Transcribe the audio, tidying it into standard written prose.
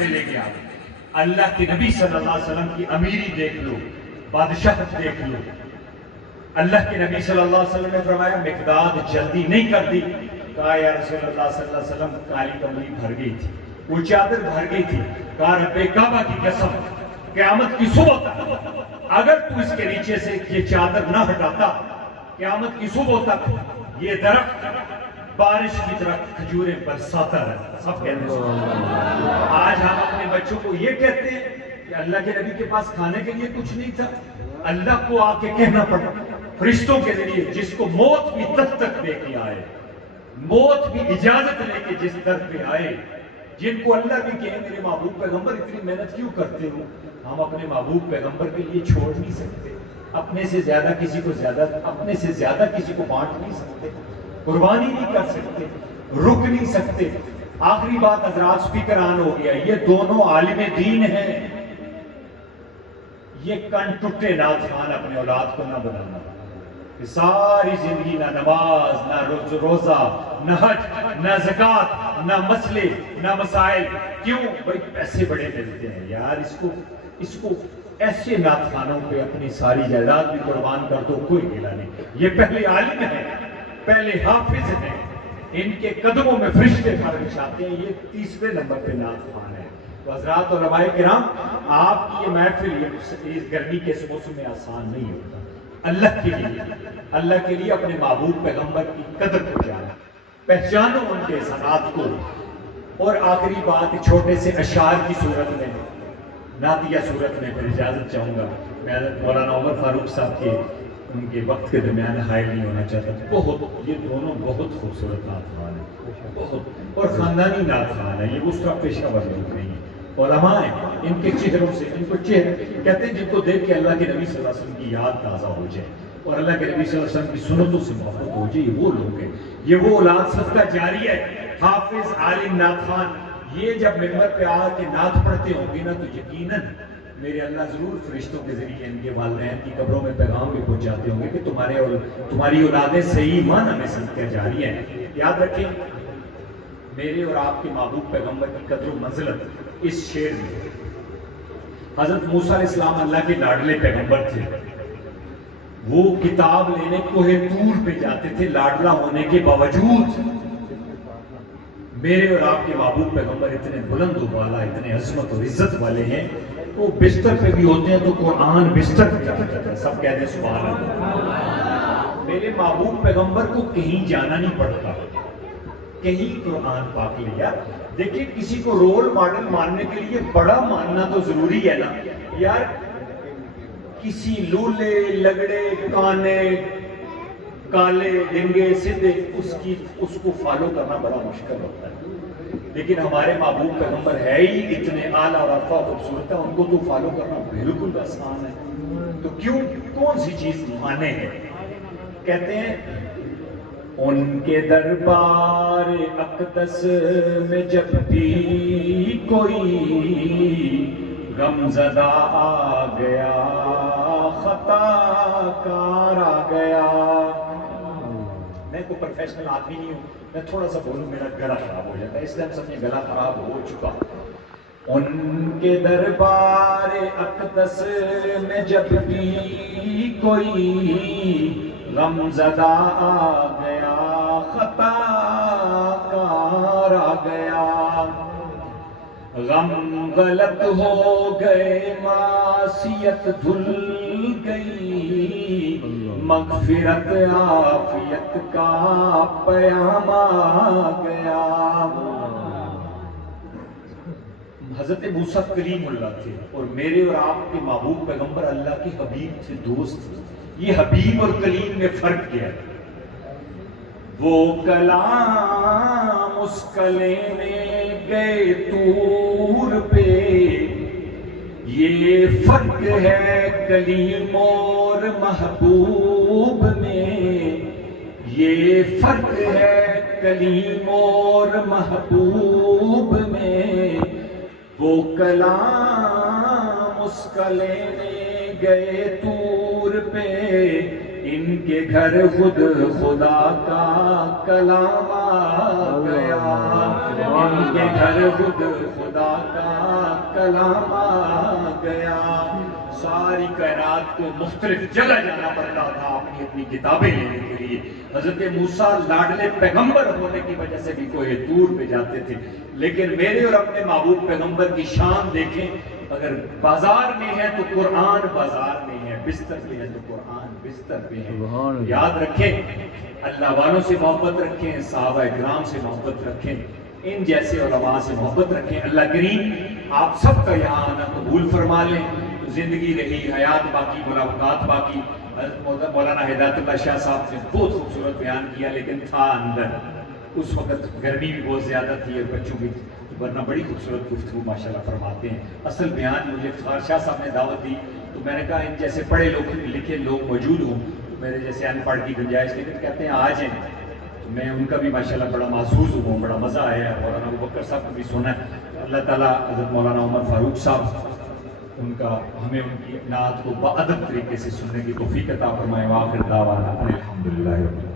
میں لے کے آئے. اللہ کے نبی صلی اللہ علیہ وسلم کی امیری دیکھ لو, بادشاہت دیکھ لو. اللہ کے نبی صلی اللہ علیہ وسلم نے فرمایا مقداد جلدی نہیں کر دی. کہا یا رسول اللہ صلی اللہ علیہ وسلم کالی کملی بھر گئی تھی, وہ چادر بھر گئی تھی. کہا رب کعبہ کی قسم قیامت کی صبح تک اگر تو اس کے نیچے سے یہ چادر نہ ہٹاتا, قیامت کی صبح تک یہ درخت بارش کی طرح کھجوریں برساتا رہتا. سب کہتے ہیں. آج ہم اپنے بچوں کو یہ کہتے ہیں کہ اللہ کے نبی کے پاس کھانے کے لیے کچھ نہیں تھا. اللہ کو آ کے کہنا پڑا فرشتوں کے ذریعے, جس کو موت بھی دستک دے کے آئے, موت بھی اجازت لے کے جس در پہ آئے, جن کو اللہ بھی کہے میرے محبوب پیغمبر اتنی محنت کیوں کرتے ہو. ہم اپنے محبوب پیغمبر کے لیے چھوڑ نہیں سکتے, اپنے سے زیادہ کسی کو اپنے سے زیادہ کسی کو بانٹ نہیں سکتے, قربانی نہیں کر سکتے, رک نہیں سکتے. آخری بات حضرات سپیکر آن ہو گیا. یہ دونوں عالم دین ہیں, یہ کن ٹوٹے نات خان اپنے اولاد کو نہ بنانا. ساری زندگی نہ نماز, نہ روزہ, نہ حج, نہ زکوٰۃ, نہ مسئلے, نہ مسائل. کیوں بھائی پیسے بڑے ملتے ہیں یار, اس کو ایسے نات خانوں پہ اپنی ساری جائیداد بھی قربان کر دو, کوئی گلا نہیں. یہ پہلے عالم ہیں, پہلے حافظ ہیں, ان کے قدموں میں فرشتے پر بچھاتے ہیں. یہ تیسرے نمبر پہ نات خان ہے. تو حضرات علماء کرام, آپ کی یہ محفل اس گرمی کے اس موسم میں آسان نہیں ہوتا. اللہ کے لیے اپنے محبوب پیغمبر کی قدر کو جانا, پہچانو ان کے احسانات کو. اور آخری بات چھوٹے سے اشعار کی صورت میں, نعتیہ صورت میں پھر اجازت چاہوں گا. میں مولانا عمر فاروق صاحب کے ان کے وقت کے درمیان حائل نہیں ہونا چاہتا. بہت یہ دونوں بہت خوبصورت نعت خوان ہیں, بہت, اور خاندانی نعت خوان ہیں. یہ اس طرح پیشہ ور لوگ نہیں ہیں, علماء ہیں. ان کے چہروں سے, ان کو چہرے کہتے ہیں جن کو دیکھ کے اللہ کے نبی صلی اللہ علیہ وسلم کی یاد تازہ ہو جائے اور اللہ کے نبی صلی اللہ علیہ وسلم کی سنتوں سے محبت ہو جائے. یہ وہ لوگ ہیں, یہ وہ اولاد صدقہ جاری ہے. حافظ, عالم, نعت خوان, یہ جب ممبر پہ آ کے نعت پڑھتے ہوں گے نا تو یقیناً میرے اللہ ضرور فرشتوں کے ذریعے ان کے والدین کی قبروں میں پیغام بھی پہنچاتے ہوں گے کہ تمہاری اولادیں صحیح معنی میں صدقہ جاری ہیں. یاد رکھیں میرے اور آپ کے محبوب پیغمبر کی قدر و منزلت اس شعر میں. حضرت موسیٰ علیہ السلام اللہ کے لاڈلے پیغمبر تھے. وہ کتاب لینے کوہ طور پہ جاتے تھے لاڈلا ہونے کے باوجود. میرے اور آپ کے محبوب پیغمبر اتنے بلند و بالا, اتنے عظمت اور عزت والے ہیں. وہ بستر پہ بھی ہوتے ہیں تو قرآن بستر پہ جاتا ہے. سب کہتے ہیں سبحان اللہ. میرے محبوب پیغمبر کو کہیں جانا نہیں پڑتا, کہیں قرآن پاک لیا. دیکھیں کسی کو رول ماڈل ماننے کے لیے بڑا ماننا تو ضروری ہے نا یار. کسی لولے, لگڑے, کانے, کالے, ڈنگے, سدھے, اس کو فالو کرنا بڑا مشکل ہوتا ہے. لیکن ہمارے محبوب پیغمبر ہے ہی اتنے اعلیٰ اور افا خوبصورت ہے, ان کو تو فالو کرنا بالکل آسان ہے. تو کیوں, کون سی چیز مانے ہیں. کہتے ہیں ان کے دربار اقدس میں جب بھی کوئی غم زدہ آ گیا, خطا کار آ گیا. میں کوئی پروفیشنل آدمی نہیں ہوں, میں تھوڑا سا بولوں میرا گلا خراب ہو جاتا ہے, اس لیے ہم سب نے گلا خراب ہو چکا. ان کے دربار اقدس میں جب بھی کوئی غم زدہ آ گیا, خطا کار آ گیا. غم غلط ہو گئے, معصیت دھل گئی, مغفرت عافیت کا پیام آ گیا. حضرت موسیٰ کلیم اللہ تھے اور میرے اور آپ کے محبوب پیغمبر اللہ کے حبیب تھے, دوست تھے. یہ حبیب اور کلیم میں فرق کیا ہے. وہ کلام اس کلیمے گئے طور پہ, یہ فرق ہے کلیم اور محبوب میں, یہ فرق ہے کلیم اور محبوب میں. وہ کلام اس کا لینے گئے طور پہ, ان کے گھر خود خدا کا کلام آ گیا، ان کے گھر خود خدا کا کلام آ گیا۔ ساری کائنات کو مختلف جگہ جانا پڑتا تھا اپنی اپنی کتابیں لینے کے لیے۔ حضرت موسیٰ لاڈلے پیغمبر ہونے کی وجہ سے بھی کوہ طور پہ جاتے تھے، لیکن میرے اور اپنے محبوب پیغمبر کی شان دیکھیں، اگر بازار میں ہے تو قرآن بازار میں ہے، بستر پہ ہے تو قرآن بستر پہ ہے۔ یاد رکھیں، اللہ والوں سے محبت رکھیں، صحابہ کرام سے محبت رکھیں، ان جیسے علماء سے محبت رکھیں۔ اللہ کریم آپ سب کا یہاں آنا قبول فرما لیں۔ زندگی رہی، حیات باقی، ملاقات باقی۔ مولانا ہدایت اللہ شاہ صاحب نے بہت خوبصورت بیان کیا، لیکن تھا اندر، اس وقت گرمی بھی بہت زیادہ تھی اور بچوں کی، ورنہ بڑی خوبصورت گفتگو ماشاءاللہ فرماتے ہیں۔ اصل بیان مجھے افتخار شاہ صاحب نے دعوت دی تو میں نے کہا ان جیسے پڑھے لکھے لوگ موجود ہوں، میرے جیسے ان پڑھ کی گنجائش، لیکن کہتے ہیں آ جائیں، تو میں ان کا بھی ماشاءاللہ بڑا محظوظ ہوں، بڑا مزہ آیا۔ مولانا ابوبکر صاحب کو بھی سنا ہے، اللہ تعالیٰ حضرت مولانا عمر فاروق صاحب ان کا ہمیں ان کی نعت کو بادب طریقے سے سننے کی توفیق عطا فرمائے۔ وآخر دعوانا الحمدللہ رب العالمین۔